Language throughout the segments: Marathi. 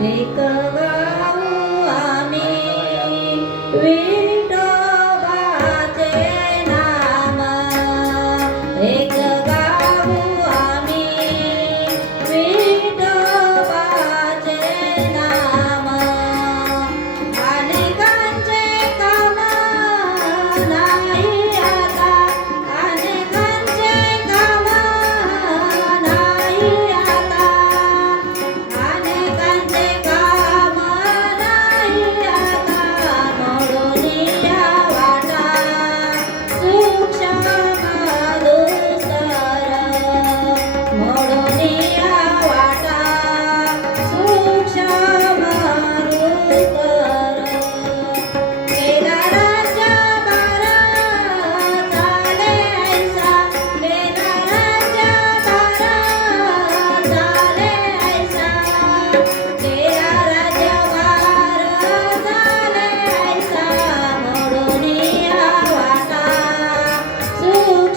एक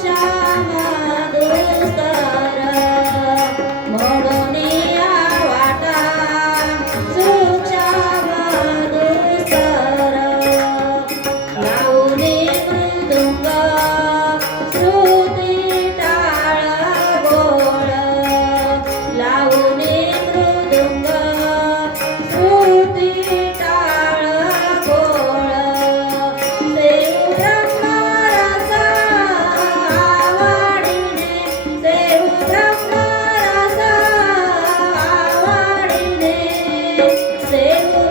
Shama Dursta Hallelujah.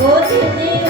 ও